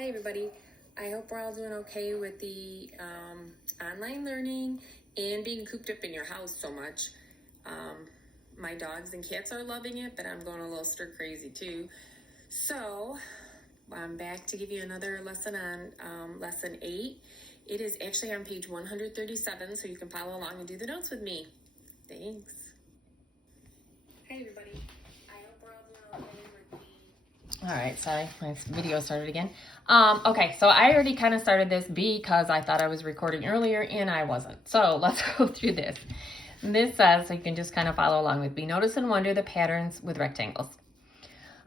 Hi everybody, I hope we're all doing okay with the online learning and being cooped up in your house so much. My dogs and cats are loving it, but I'm going a little stir crazy too. So I'm back to give you another lesson on lesson 8. It is actually on page 137, so you can follow along and do the notes with me. Thanks. Hi everybody, I hope we're all doing okay with the... All right, sorry, my video started again. Okay, so I already kind of started this because I thought I was recording earlier and I wasn't. So let's go through this. This says, so you can just kind of follow along with me. Notice and wonder the patterns with rectangles.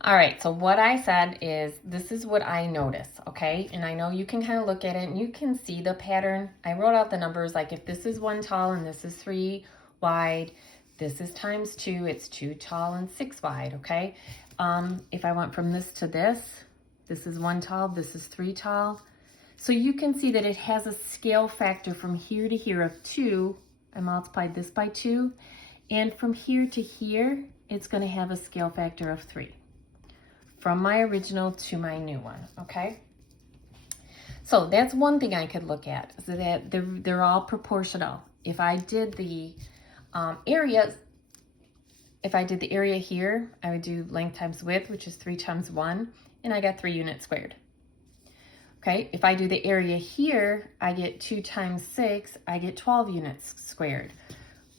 All right, so what I said is, this is what I notice, okay? And I know you can kind of look at it and you can see the pattern. I wrote out the numbers, like if this is 1 tall and this is 3 wide, this is times 2, it's 2 tall and 6 wide, okay? If I went from this to this is 1 tall, this is 3 tall. So you can see that it has a scale factor from here to here of 2. I multiplied this by 2. And from here to here, it's going to have a scale factor of 3. From my original to my new one, okay? So that's one thing I could look at, so that they're all proportional. If I did the area here, I would do length times width, which is 3 times 1, and I got 3 units squared. Okay, if I do the area here, I get 2 times 6, I get 12 units squared.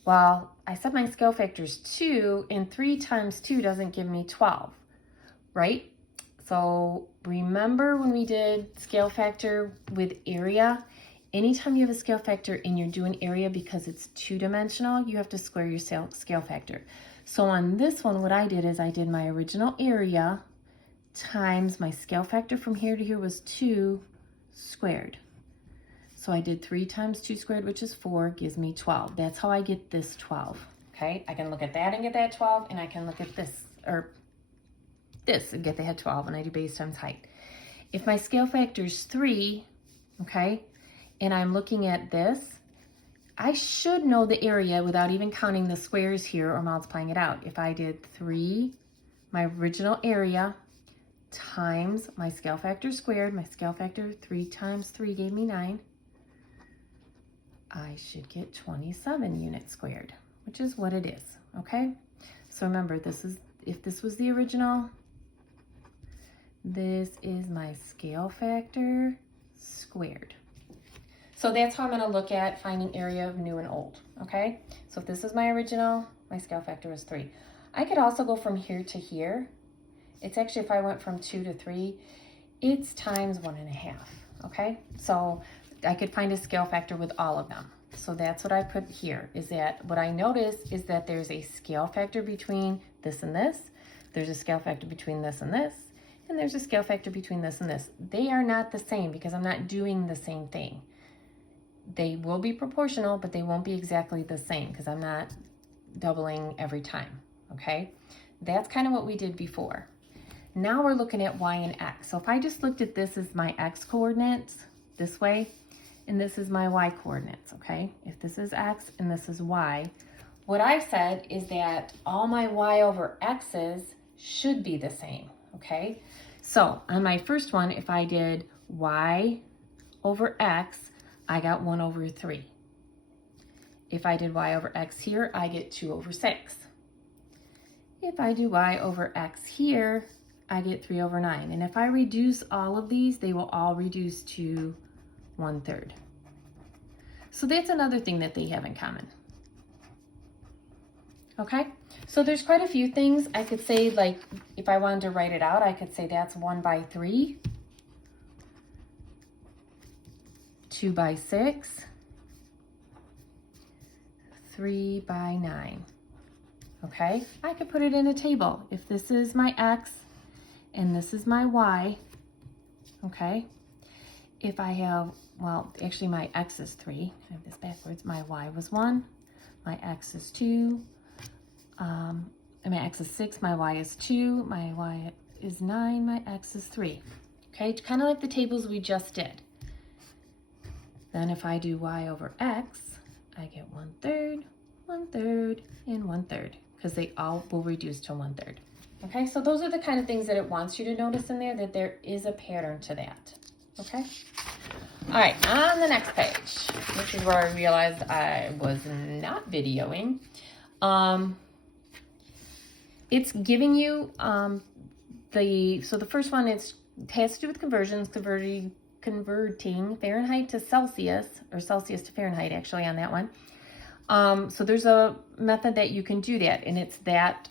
Well, I said my scale factor is 2, and 3 times 2 doesn't give me 12, right? So remember when we did scale factor with area, anytime you have a scale factor and you're doing area because it's 2-dimensional, you have to square your scale factor. So on this one, what I did is I did my original area times my scale factor from here to here was 2 squared. So I did 3 times 2 squared, which is 4, gives me 12. That's how I get this 12, okay? I can look at that and get that 12, and I can look at this, or this, and get that 12, and I do base times height. If my scale factor is 3, okay, and I'm looking at this, I should know the area without even counting the squares here or multiplying it out. If I did 3, my original area, times my scale factor squared, my scale factor 3 times 3 gave me 9, I should get 27 units squared, which is what it is, okay? So remember, if this was the original, this is my scale factor squared. So that's how I'm going to look at finding area of new and old, okay? So if this is my original, my scale factor is 3. I could also go from here to here. It's actually, if I went from 2 to 3, it's times 1.5, okay? So I could find a scale factor with all of them. So that's what I put here, is that what I notice is that there's a scale factor between this and this. There's a scale factor between this and this. And there's a scale factor between this and this. They are not the same because I'm not doing the same thing. They will be proportional, but they won't be exactly the same because I'm not doubling every time, okay? That's kind of what we did before. Now we're looking at y and x. So if I just looked at this as my x coordinates this way, and this is my y coordinates, okay? If this is x and this is y, what I've said is that all my y over x's should be the same, okay? So on my first one, if I did y over x, I got 1 over 3. If I did y over x here, I get 2 over 6. If I do y over x here, I get 3 over 9. And if I reduce all of these, they will all reduce to 1/3. So that's another thing that they have in common. Okay, so there's quite a few things I could say, like if I wanted to write it out, I could say that's 1 by 3, 2 by 6, 3 by 9. Okay, I could put it in a table. If this is my x and this is my y, okay, if I have, well, actually my x is 3, I have this backwards, my y was 1, my x is 2, and my x is 6, my y is 2, my y is 9, my x is 3. Okay, kind of like the tables we just did. Then if I do y over x, I get 1/3, 1/3, and 1/3, because they all will reduce to 1/3. Okay, so those are the kind of things that it wants you to notice in there, that there is a pattern to that. Okay? All right, on the next page, this is where I realized I was not videoing. It's giving you the first one has to do with conversions, converting Fahrenheit to Celsius, or Celsius to Fahrenheit actually on that one. So there's a method that you can do that, and it's that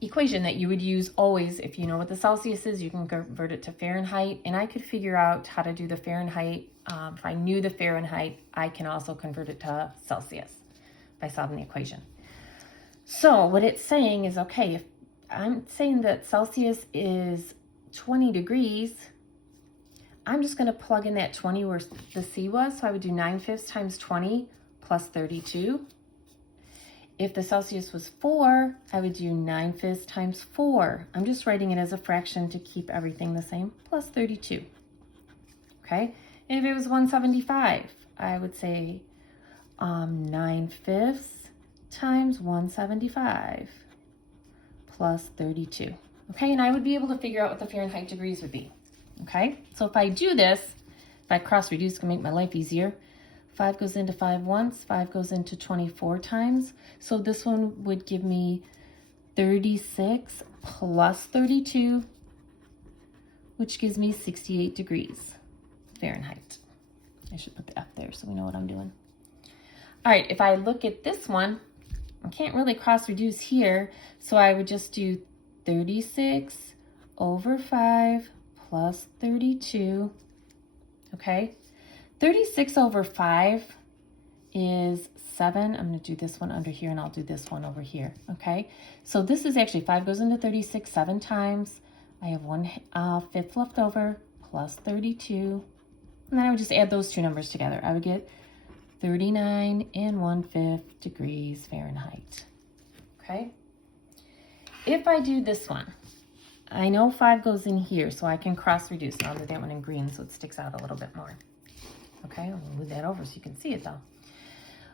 equation that you would use always. If you know what the Celsius is, you can convert it to Fahrenheit, and I could figure out how to do the Fahrenheit. If I knew the Fahrenheit, I can also convert it to Celsius by solving the equation. So what it's saying is, okay, if I'm saying that Celsius is 20 degrees, I'm just going to plug in that 20 where the C was. So I would do 9/5 times 20 plus 32. If the Celsius was 4, I would do 9/5 times 4. I'm just writing it as a fraction to keep everything the same, plus 32. Okay? And if it was 175, I would say 9/5 times 175 plus 32. Okay, and I would be able to figure out what the Fahrenheit degrees would be. Okay, so if I do this, if I cross reduce, can make my life easier. 5 goes into 5 once, 5 goes into 24 times. So this one would give me 36 plus 32, which gives me 68 degrees Fahrenheit. I should put the F there so we know what I'm doing. All right, if I look at this one, I can't really cross reduce here, so I would just do 36 over 5 plus 32, okay? 36 over 5 is 7. I'm going to do this one under here, and I'll do this one over here, okay? So this is actually 5 goes into 36 7 times. I have 1/5 left over, plus 32. And then I would just add those two numbers together. I would get 39 1/5 degrees Fahrenheit, okay? If I do this one, I know 5 goes in here, so I can cross reduce. I'll do that one in green so it sticks out a little bit more. Okay, I'll move that over so you can see it though.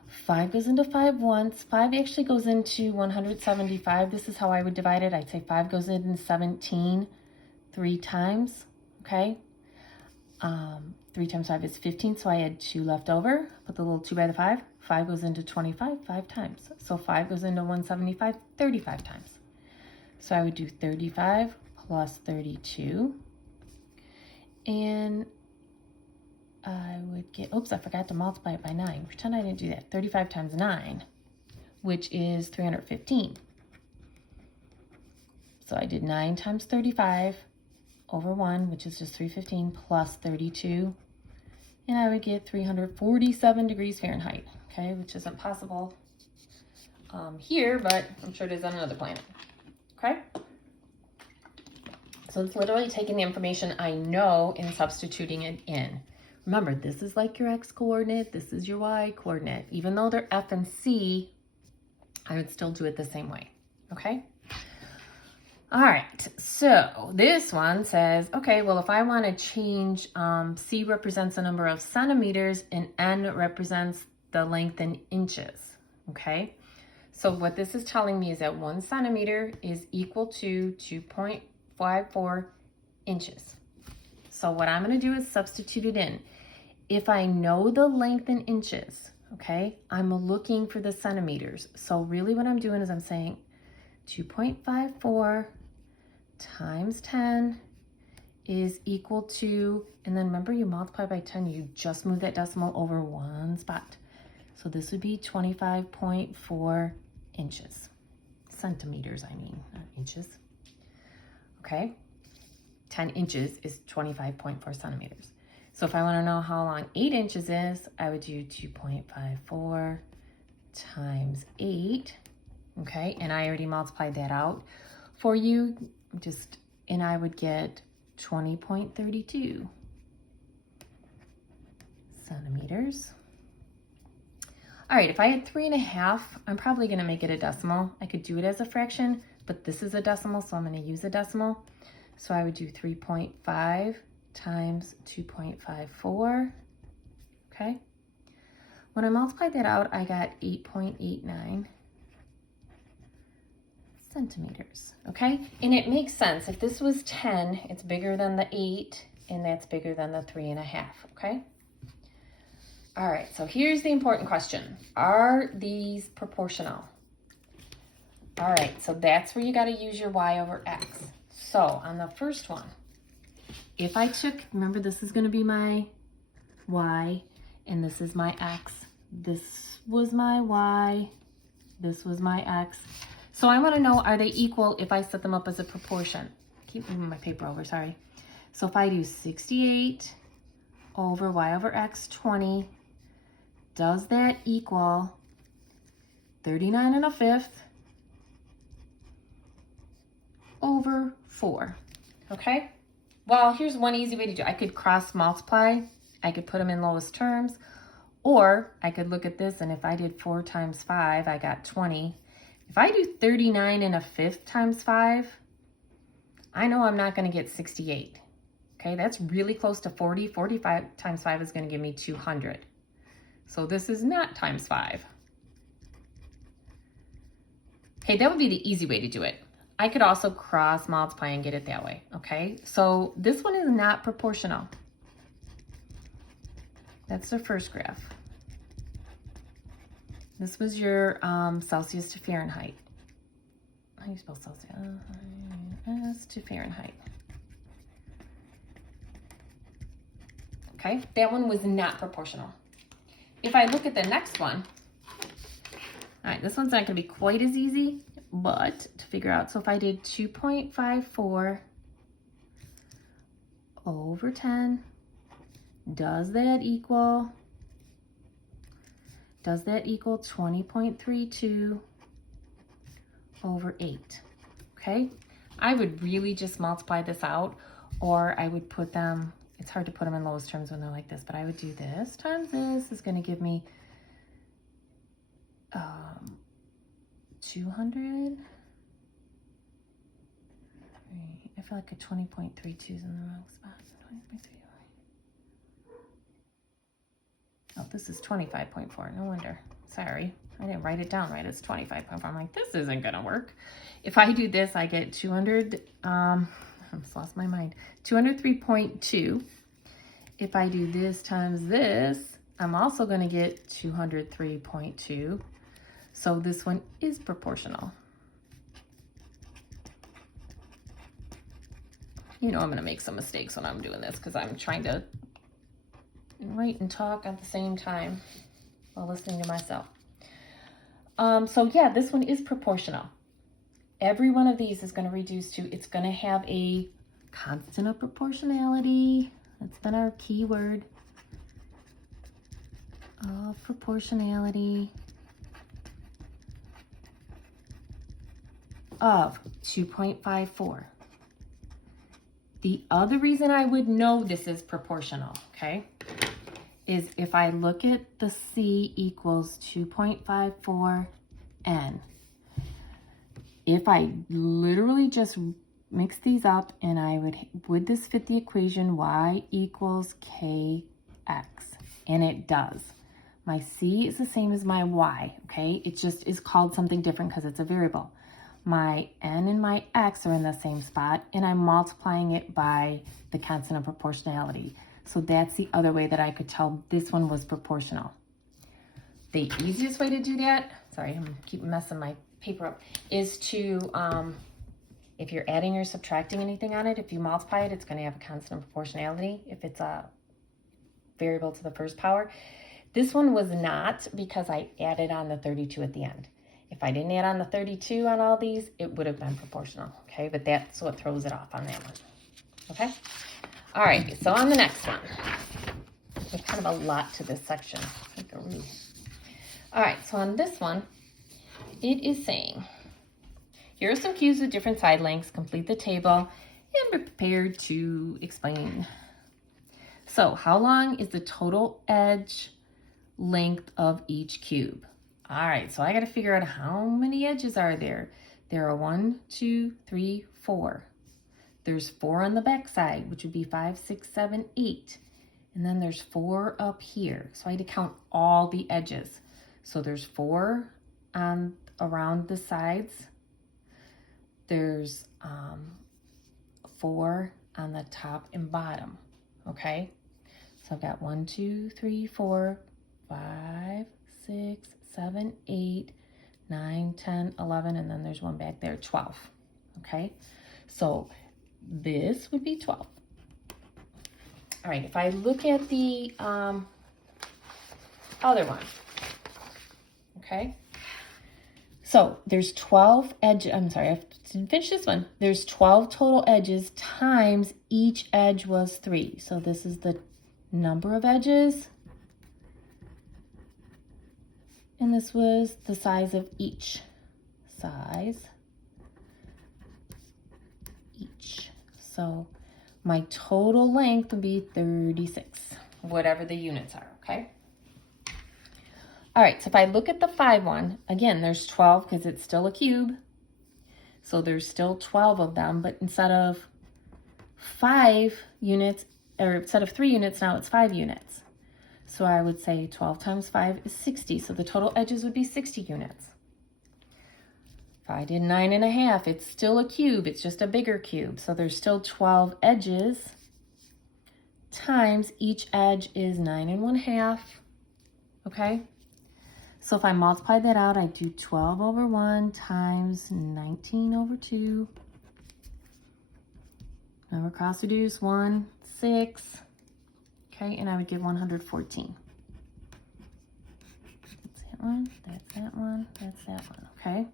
5 goes into 5 once. 5 actually goes into 175. This is how I would divide it. I'd say 5 goes into 17 3 times, okay? 3 times 5 is 15, so I had 2 left over. Put the little 2 by the 5. 5 goes into 25 5 times. So 5 goes into 175 35 times. So I would do 35 plus 32. And I would get, oops, I forgot to multiply it by 9. Pretend I didn't do that. 35 times 9, which is 315. So I did 9 times 35 over 1, which is just 315, plus 32. And I would get 347 degrees Fahrenheit, okay, which isn't possible here, but I'm sure it is on another planet, okay? So it's literally taking the information I know and substituting it in. Remember, this is like your X coordinate, this is your Y coordinate. Even though they're F and C, I would still do it the same way, okay? All right, so this one says, okay, well, if I want to change, C represents the number of centimeters and N represents the length in inches, okay? So what this is telling me is that 1 centimeter is equal to 2.54 inches. So what I'm going to do is substitute it in. If I know the length in inches, okay, I'm looking for the centimeters. So really what I'm doing is I'm saying 2.54 times 10 is equal to, and then remember you multiply by 10, you just move that decimal over one spot. So this would be 25.4 inches. Centimeters, I mean, not inches. Okay, 10 inches is 25.4 centimeters. So if I want to know how long 8 inches is, I would do 2.54 times 8. Okay, and I already multiplied that out for you. And I would get 20.32 centimeters. All right, if I had 3.5, I'm probably going to make it a decimal. I could do it as a fraction, but this is a decimal, so I'm going to use a decimal. So I would do 3.5 times 2.54, okay? When I multiplied that out, I got 8.89 centimeters, okay? And it makes sense. If this was 10, it's bigger than the 8, and that's bigger than the 3.5, okay? All right, so here's the important question. Are these proportional? All right, so that's where you got to use your y over x. So on the first one, if I took, remember this is going to be my y, and this is my x. This was my y, this was my x. So I want to know, are they equal if I set them up as a proportion? Keep moving my paper over, sorry. So if I do 68 over y over x, 20, does that equal 39.5 over 4? Okay? Well, here's one easy way to do it. I could cross multiply. I could put them in lowest terms. Or I could look at this, and if I did 4 times 5, I got 20. If I do 39.5 times 5, I know I'm not going to get 68. Okay, that's really close to 40. 45 times 5 is going to give me 200. So this is not times 5. Okay, that would be the easy way to do it. I could also cross multiply and get it that way, okay? So this one is not proportional. That's the first graph. This was your Celsius to Fahrenheit. How do you spell Celsius? To Fahrenheit. Okay, that one was not proportional. If I look at the next one, all right, this one's not going to be quite as easy, but to figure out, so if I did 2.54 over 10, does that equal 20.32 over 8? Okay, I would really just multiply this out, or I would put them, it's hard to put them in lowest terms when they're like this, but I would do this times this is going to give me 200. I feel like a 20.32 is in the wrong spot. 20.3. Oh, this is 25.4. No wonder. Sorry, I didn't write it down right. It's 25.4. I'm like, this isn't gonna work. If I do this, I get 200. I just lost my mind. 203.2. If I do this times this, I'm also gonna get 203.2. So this one is proportional. You know I'm gonna make some mistakes when I'm doing this because I'm trying to write and talk at the same time while listening to myself. So yeah, this one is proportional. Every one of these is gonna reduce to, it's gonna have a constant of proportionality. That's been our key word. Of proportionality. Of 2.54. The other reason I would know this is proportional, okay, is if I look at the C equals 2.54 N. If I literally just mix these up and I would this fit the equation y equals kx? And it does. My C is the same as my y, okay? It just is called something different because it's a variable. My n and my x are in the same spot, and I'm multiplying it by the constant of proportionality. So that's the other way that I could tell this one was proportional. The easiest way to do that, sorry, I'm keep messing my paper up, is to, if you're adding or subtracting anything on it, if you multiply it, it's going to have a constant of proportionality if it's a variable to the first power. This one was not, because I added on the 32 at the end. If I didn't add on the 32 on all these, it would have been proportional, okay? But that's what throws it off on that one, okay? All right, so on the next one, there's kind of a lot to this section. All right, so on this one, it is saying, here are some cues with different side lengths. Complete the table and be prepared to explain. So how long is the total edge length of each cube? All right, so I got to figure out how many edges are there. There are 1, 2, 3, 4. There's 4 on the back side, which would be 5, 6, 7, 8. And then there's 4 up here. So I had to count all the edges. So there's 4 on around the sides. there's 4 on the top and bottom, okay? So I've got 1, 2, 3, 4, 5, 6, 7, 8, 9, 10, 11, and then there's one back there, 12, okay? So this would be 12. All right, if I look at the other one, okay? So there's 12 edges, I'm sorry, I didn't finish this one. There's 12 total edges times each edge was 3. So this is the number of edges. And this was the size of each. So my total length would be 36, whatever the units are, okay? All right, so if I look at the 5 one, again, there's 12 because it's still a cube. So there's still 12 of them, but instead of 5 units, or instead of 3 units, now it's 5 units. So I would say 12 times 5 is 60. So the total edges would be 60 units. If I did 9.5, it's still a cube. It's just a bigger cube. So there's still 12 edges times each edge is 9.5. Okay? So if I multiply that out, I do 12 over 1 times 19 over 2. Number cross reduce, 1, 6. Okay, and I would get 114. That's that one, that's that one, that's that one, okay?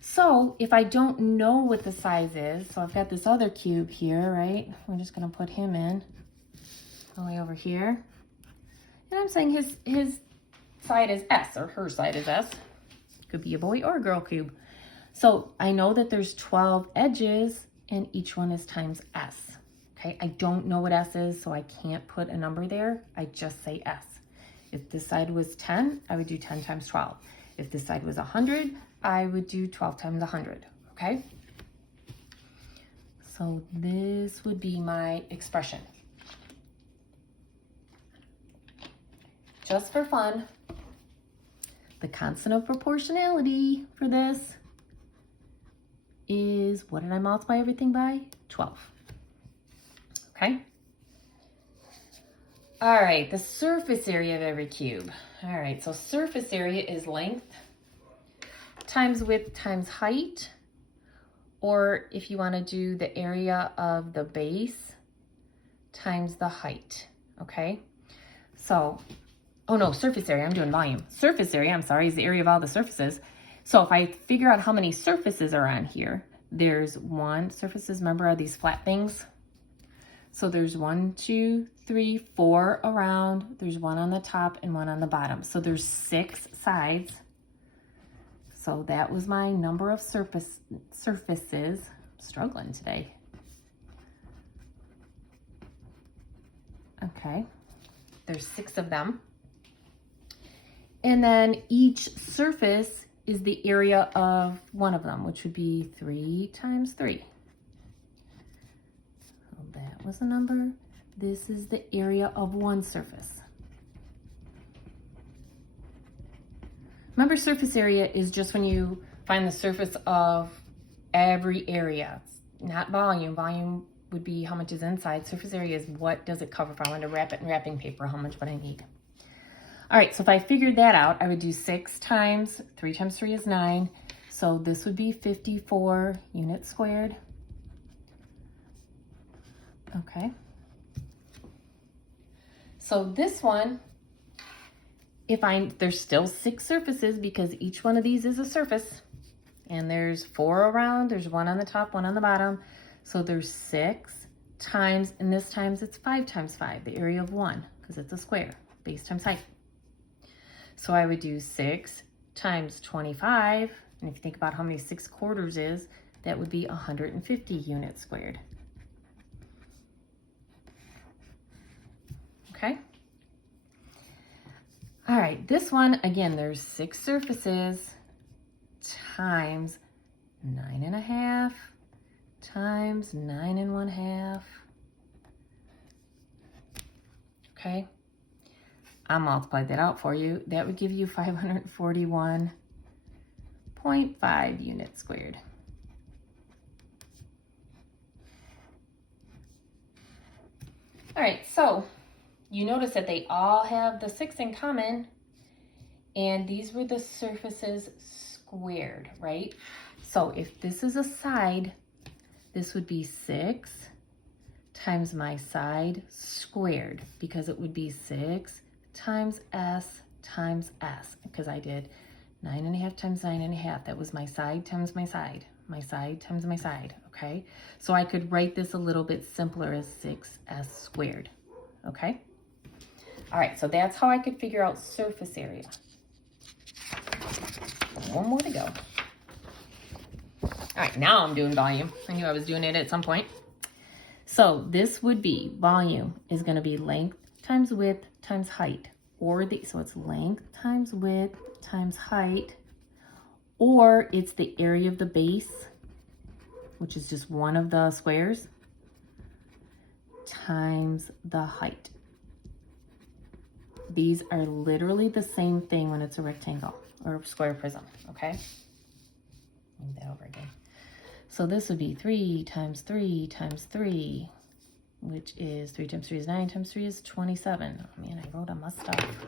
So if I don't know what the size is, so I've got this other cube here, right? We're just gonna put him in, all the way over here. And I'm saying his side is S, or her side is S. Could be a boy or a girl cube. So I know that there's 12 edges and each one is times S. Okay, I don't know what S is, so I can't put a number there. I just say S. If this side was 10, I would do 10 times 12. If this side was 100, I would do 12 times 100, okay? So this would be my expression. Just for fun, the constant of proportionality for this is, what did I multiply everything by? 12. Okay. All right, the surface area of every cube. All right, so surface area is length times width times height, or if you want to do the area of the base times the height, okay? So, oh no, surface area, I'm doing volume. Surface area, I'm sorry, is the area of all the surfaces. So if I figure out how many surfaces are on here, there's surfaces, remember, are these flat things? So there's 1, 2, 3, 4 around, there's 1 on the top and 1 on the bottom. So there's 6 sides. So that was my number of surfaces. I'm struggling today. Okay, there's 6 of them. And then each surface is the area of one of them, which would be 3 times 3. That was a number. This is the area of one surface. Remember, surface area is just when you find the surface of every area. It's not volume. Volume would be how much is inside. Surface area is what does it cover. If I wanted to wrap it in wrapping paper, how much would I need? All right, so if I figured that out, I would do 6 times 3 times 3 is 9. So this would be 54 units squared. Okay. So this one, there's still 6 surfaces because each one of these is a surface. And there's 4 around, there's 1 on the top, 1 on the bottom. So there's 6 times, and this times it's 5 times 5, the area of 1, because it's a square, base times height. So I would do 6 times 25, and if you think about how many 6 quarters is, that would be 150 units squared. Okay. All right, this one, again, there's 6 surfaces times 9.5 times 9.5. Okay. I'll multiply that out for you. That would give you 541.5 units squared. All right, so you notice that they all have the 6 in common, and these were the surfaces squared, right? So if this is a side, this would be 6 times my side squared, because it would be 6 times s, because I did 9.5 times 9.5. That was my side times my side, my side times my side, okay? So I could write this a little bit simpler as 6s squared, okay? All right, so that's how I could figure out surface area. One more to go. All right, now I'm doing volume. I knew I was doing it at some point. So this would be, volume is gonna be length times width times height, so it's length times width times height, or it's the area of the base, which is just one of the squares, times the height. These are literally the same thing when it's a rectangle or a square prism, okay? Move that over again. So this would be 3 times 3 times 3, which is 3 times 3 is 9 times 3 is 27. Oh man, I wrote on my stuff.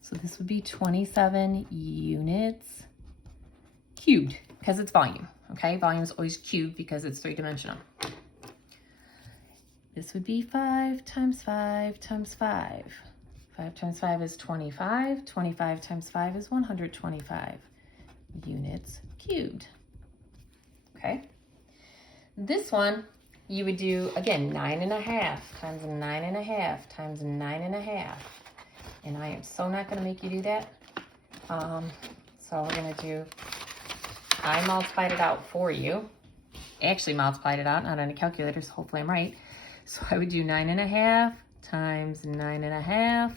So this would be 27 units cubed, because it's volume, okay? Volume is always cubed because it's 3-dimensional. This would be 5 times 5 times 5. 5 times 5 is 25. 25 times 5 is 125 units cubed, okay? This one, you would do, again, 9.5 times 9.5 times 9.5. And I am so not going to make you do that. So we're going to do, I multiplied it out for you. Actually multiplied it out, not on a calculator, so hopefully I'm right. So I would do 9.5 times 9.5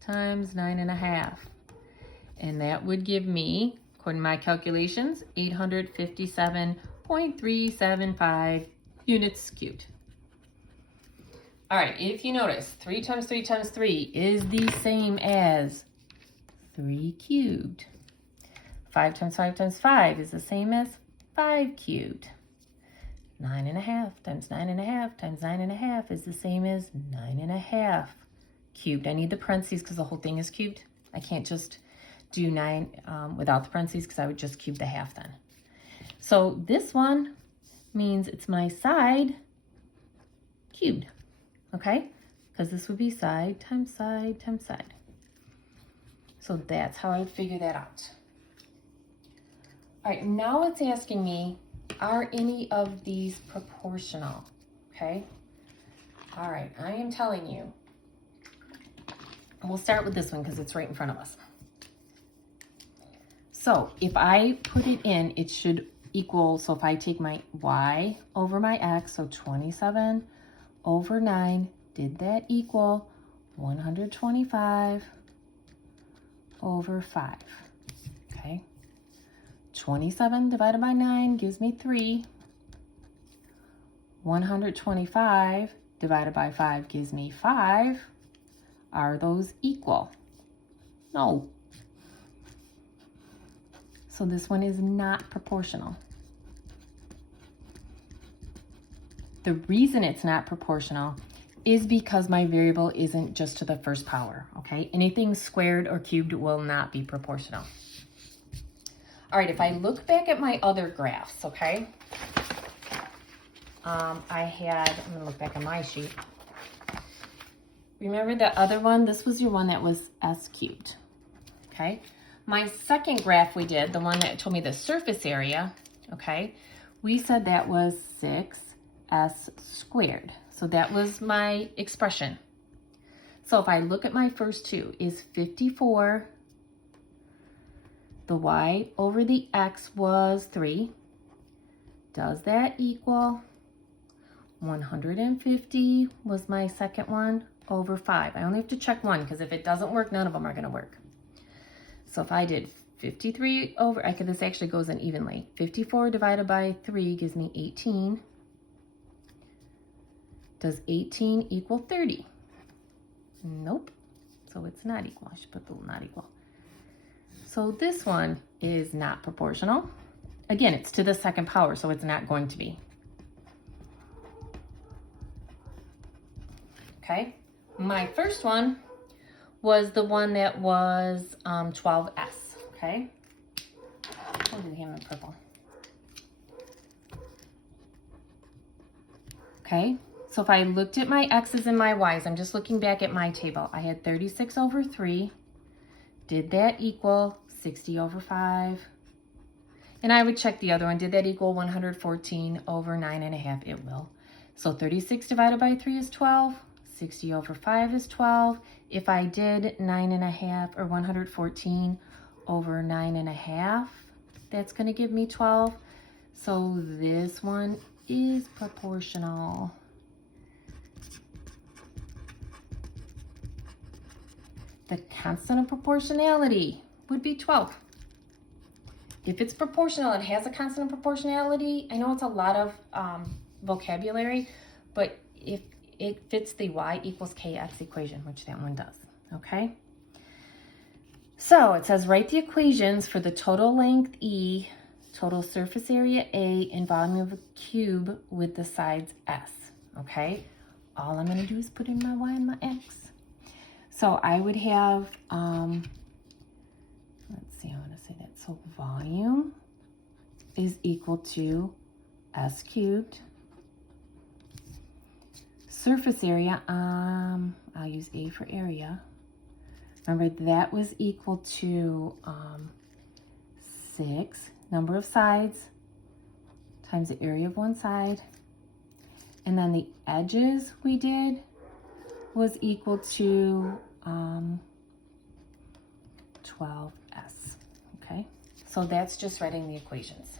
times 9.5. And that would give me, according to my calculations, 857.375 units cubed. All right, if you notice, 3 times 3 times 3 is the same as 3 cubed. 5 times 5 times 5 is the same as 5 cubed. 9.5 times 9.5 times 9.5 is the same as 9.5 cubed. I need the parentheses because the whole thing is cubed. I can't just do 9 without the parentheses because I would just cube the half then. So this one means it's my side cubed, okay? Because this would be side times side times side. So that's how I would figure that out. All right, now it's asking me, are any of these proportional, okay? All right, I am telling you, we'll start with this one because it's right in front of us. So if I put it in, it should equal, so if I take my y over my x, so 27 over 9, did that equal 125 over 5, okay? 27 divided by 9 gives me 3. 125 divided by 5 gives me 5. Are those equal? No. So this one is not proportional. The reason it's not proportional is because my variable isn't just to the first power, okay? Anything squared or cubed will not be proportional. All right, if I look back at my other graphs, okay? I'm gonna look back on my sheet. Remember the other one? This was your one that was s cubed, okay? My second graph we did, the one that told me the surface area, okay? We said that was 6s squared. So that was my expression. So if I look at my first two, is 54, the y over the x was 3. Does that equal 150 was my second one over 5. I only have to check one because if it doesn't work, none of them are going to work. So if I did 53 over, this actually goes in evenly. 54 divided by 3 gives me 18. Does 18 equal 30? Nope. So it's not equal. I should put the not equal. So this one is not proportional. Again, it's to the second power, so it's not going to be. okay? My first one was the one that was 12S, okay? Oh, do we have in purple? Okay, so if I looked at my X's and my Y's, I'm just looking back at my table. I had 36 over 3. Did that equal 60 over 5? And I would check the other one. Did that equal 114 over 9.5? It will. So 36 divided by 3 is 12. 60 over 5 is 12. If I did 9.5 or 114 over 9.5, that's going to give me 12. So this one is proportional. The constant of proportionality would be 12. If it's proportional, it has a constant of proportionality. I know it's a lot of vocabulary, but if it fits the y equals kx equation, which that one does, okay? So it says write the equations for the total length E, total surface area A, and volume of a cube with the sides S, okay? All I'm gonna do is put in my y and my x. So I would have, let's see, I want to say that. So volume is equal to S cubed. Surface area, I'll use A for area. Remember, that was equal to 6, number of sides, times the area of one side. And then the edges we did was equal to 12S, okay? So that's just writing the equations.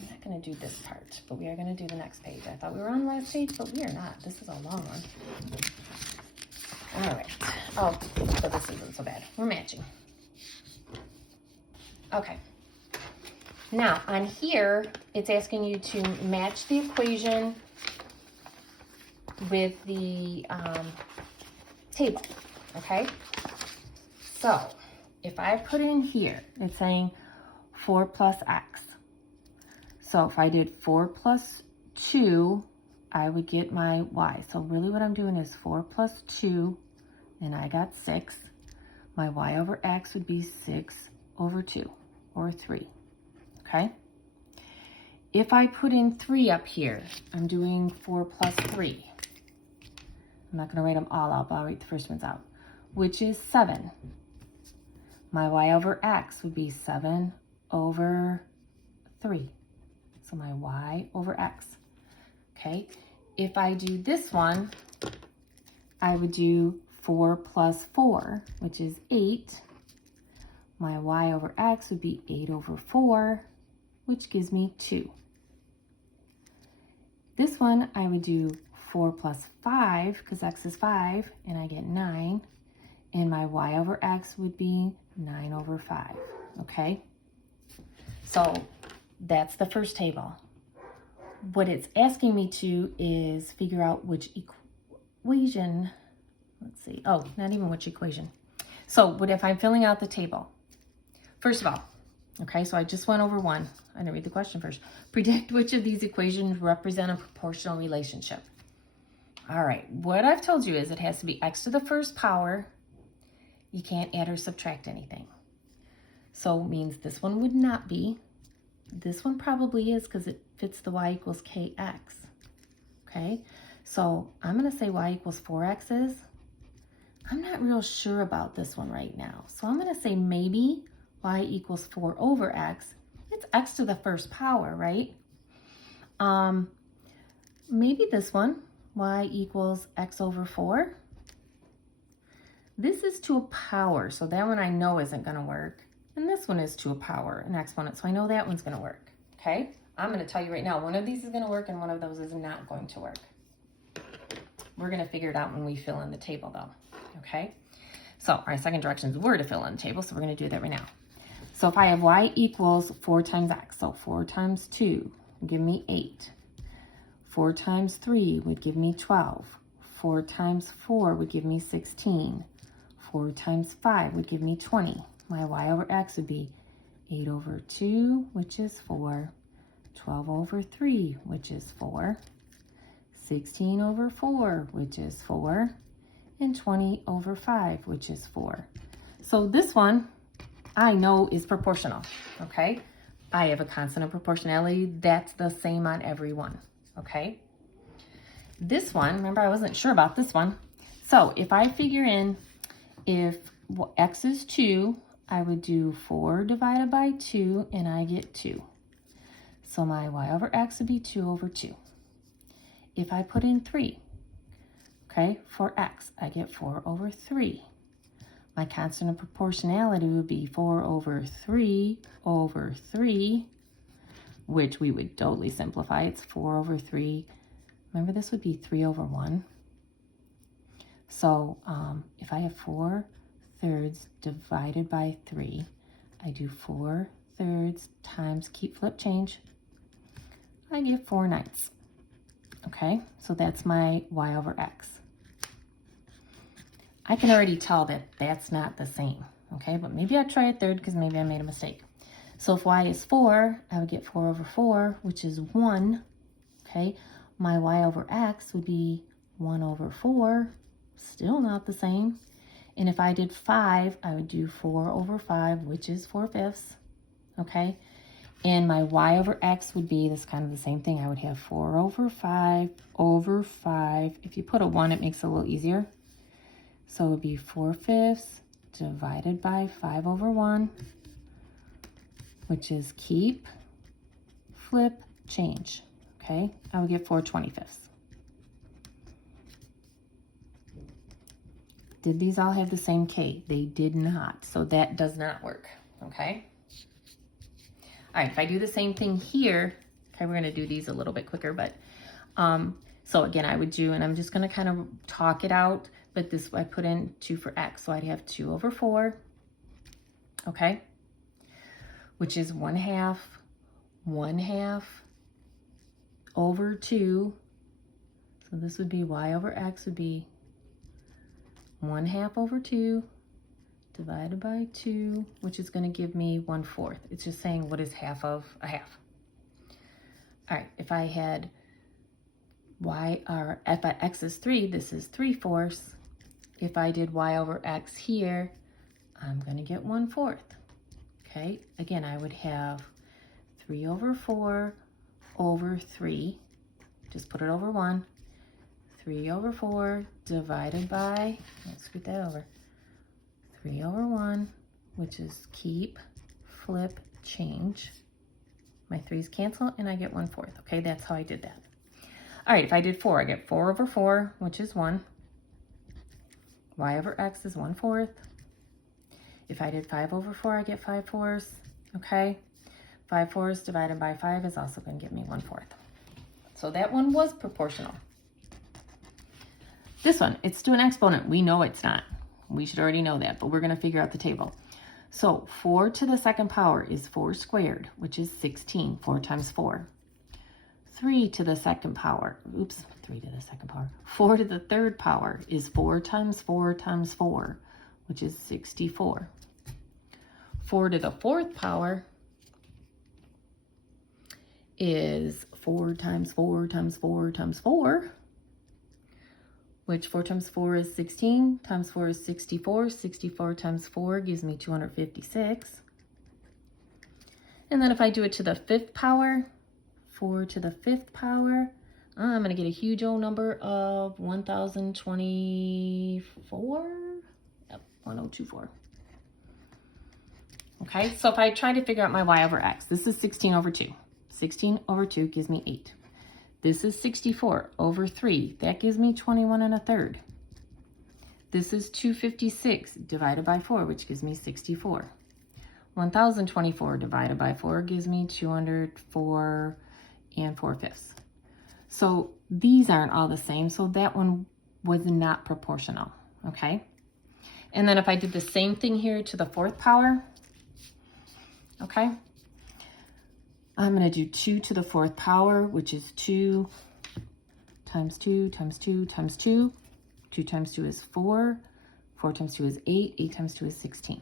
I'm not gonna do this part, but we are gonna do the next page. I thought we were on the last page, but we are not. This is a long one. All right. Oh, so this isn't so bad. We're matching. Okay. Now, on here, it's asking you to match the equation with the table, okay? So, if I put in here, it's saying 4 plus x. So if I did 4 plus 2, I would get my y. So really what I'm doing is 4 plus 2, and I got 6. My y over x would be 6 over 2, or 3, okay? If I put in 3 up here, I'm doing 4 plus 3. I'm not going to write them all out, but I'll write the first ones out, which is 7. My y over x would be 7 over 3. So my y over x, okay? If I do this one, I would do 4 plus 4, which is 8. My y over x would be 8 over 4, which gives me 2. This one, I would do 4 plus 5, because x is 5, and I get 9. And my y over x would be 9 over 5, okay? So that's the first table. What it's asking me to is figure out which equation, let's see, oh, not even which equation. So what if I'm filling out the table? First of all, okay, so I just went over one. I'm gonna read the question first. Predict which of these equations represent a proportional relationship. All right, what I've told you is it has to be x to the first power. You can't add or subtract anything. So it means this one would not be. This one probably is because it fits the y equals kx, okay? So I'm gonna say y equals 4x's. I'm not real sure about this one right now. So I'm gonna say maybe y equals 4 over x. It's x to the first power, right? Maybe this one, y equals x over 4. This is to a power, so that one I know isn't gonna work. And this one is to a power, an exponent, so I know that one's gonna work, okay? I'm gonna tell you right now, one of these is gonna work and one of those is not going to work. We're gonna figure it out when we fill in the table though, okay? So our second directions were to fill in the table, so we're gonna do that right now. So if I have y equals 4 times x, so 4 times 2 would give me 8. 4 times 3 would give me 12. 4 times 4 would give me 16. 4 times 5 would give me 20. My y over x would be 8 over 2, which is 4. 12 over 3, which is 4. 16 over 4, which is 4, and 20 over 5, which is 4. So this one I know is proportional, okay? I have a constant of proportionality. That's the same on every one, okay? This one, remember I wasn't sure about this one. So if I figure in, if x is 2, I would do 4 divided by 2, and I get 2. So my y over x would be 2 over 2. If I put in 3, okay, for x, I get 4 over 3. My constant of proportionality would be 4 over 3 over 3, which we would totally simplify. It's 4 over 3. Remember, this would be 3 over 1. So if I have 4 thirds divided by 3, I do 4 thirds times keep flip change. I get 4 ninths. Okay, so that's my y over x. I can already tell that that's not the same, okay? But maybe I'd try a third because maybe I made a mistake. So if y is 4, I would get 4 over 4, which is 1, okay? My y over x would be 1 over 4, still not the same. And if I did 5, I would do 4 over 5, which is 4/5, okay? And my y over x would be this kind of the same thing. I would have 4 over 5 over 5. If you put a 1, it makes it a little easier. So it would be 4/5 divided by 5 over 1, which is keep, flip, change, okay? I would get 4/25. Did these all have the same K? They did not, so that does not work, okay? All right, if I do the same thing here, okay, we're gonna do these a little bit quicker, but, so again, I would do, and I'm just gonna kind of talk it out, but this, I put in 2 for x, so I'd have 2 over 4, okay? Which is 1/2 over 2. So this would be y over x would be 1/2 over 2 divided by 2, which is going to give me 1/4. It's just saying what is half of a half. All right, if I had if x is 3, this is 3/4. If I did y over x here, I'm going to get 1/4. Okay, again, I would have 3 over 4 over 3. Just put it over 1. 3 over 4 divided by, let's scoot that over, 3 over 1, which is keep, flip, change. My 3's cancel, and I get 1/4. Okay, that's how I did that. All right, if I did 4, I get 4 over 4, which is 1. Y over x is 1/4. If I did 5 over 4, I get 5/4. Okay, 5/4 divided by 5 is also going to give me 1/4. So that one was proportional. This one, it's to an exponent. We know it's not. We should already know that, but we're going to figure out the table. So 4 to the second power is 4 squared, which is 16. 4 times 4. 3 to the second power, 3 to the second power. 4 to the third power is 4 times 4 times 4, which is 64. 4 to the fourth power is 4 times 4 times 4 times 4, which 4 times 4 is 16, times 4 is 64. 64 times 4 gives me 256. And then if I do it to the fifth power, 4 to the fifth power, I'm going to get a huge old number of 1024. Yep, 1024. Okay, so if I try to figure out my y over x, this is 16 over 2. 16 over 2 gives me 8. This is 64 over 3. That gives me 21 1/3. This is 256 divided by 4, which gives me 64. 1024 divided by 4 gives me 204 4/5. So these aren't all the same, so that one was not proportional, okay? And then if I did the same thing here to the fourth power, okay, I'm going to do 2 to the fourth power, which is 2 times 2 times 2 times 2. 2 times 2 is 4. 4 times 2 is 8. 8 times 2 is 16.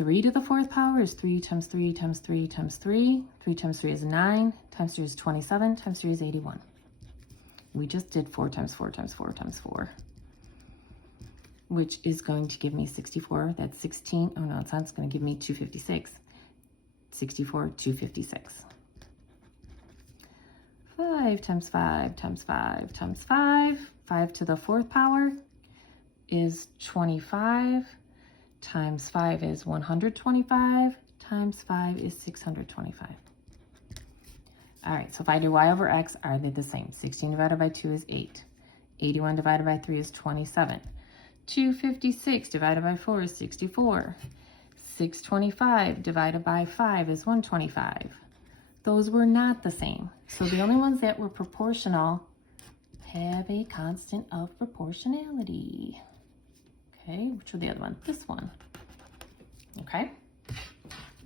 3 to the 4th power is 3 times 3 times 3 times 3. 3 times 3 is 9, times 3 is 27, times 3 is 81. We just did 4 times 4 times 4 times 4, which is going to give me 64. That's 16. Oh no, it's not. It's going to give me 256. 64, 256. 5 times 5 times 5 times 5. 5 to the 4th power is 25. Times 5 is 125. Times 5 is 625. All right, so if I do y over x, are they the same? 16 divided by 2 is 8. 81 divided by 3 is 27. 256 divided by 4 is 64. 625 divided by 5 is 125. Those were not the same. So the only ones that were proportional have a constant of proportionality. Okay, which are the other one? This one. Okay.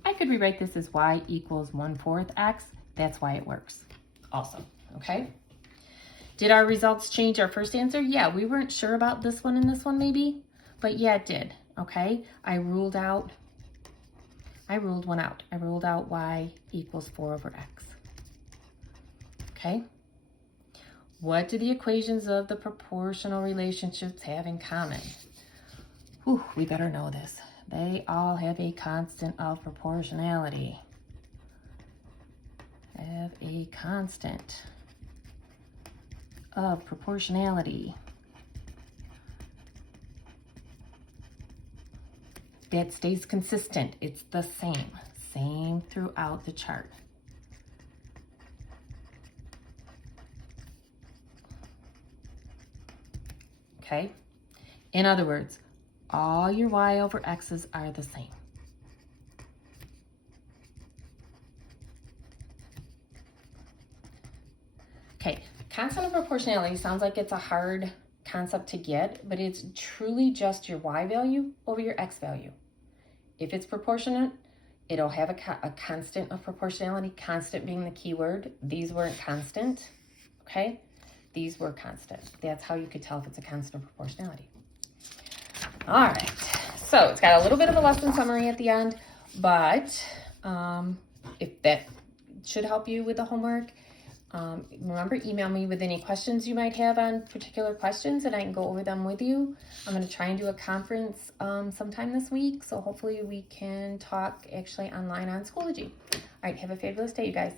I could rewrite this as y equals 1/4 x. That's why it works. Awesome. Okay. Did our results change our first answer? Yeah, we weren't sure about this one and this one maybe, but yeah, it did. Okay. I ruled one out. I ruled out y equals 4 over x. Okay. What do the equations of the proportional relationships have in common? Whew, we better know this. They all have a constant of proportionality. Have a constant of proportionality that stays consistent. It's the same throughout the chart. Okay? In other words, all your y over x's are the same. Okay, constant of proportionality sounds like it's a hard concept to get, but it's truly just your y value over your x value. If it's proportionate, it'll have a constant of proportionality, constant being the key word. These weren't constant, okay? These were constant. That's how you could tell if it's a constant of proportionality. All right, so it's got a little bit of a lesson summary at the end, but if that should help you with the homework, remember, email me with any questions you might have on particular questions and I can go over them with you. I'm going to try and do a conference sometime this week, so hopefully we can talk actually online on Schoology. All right, have a fabulous day, you guys.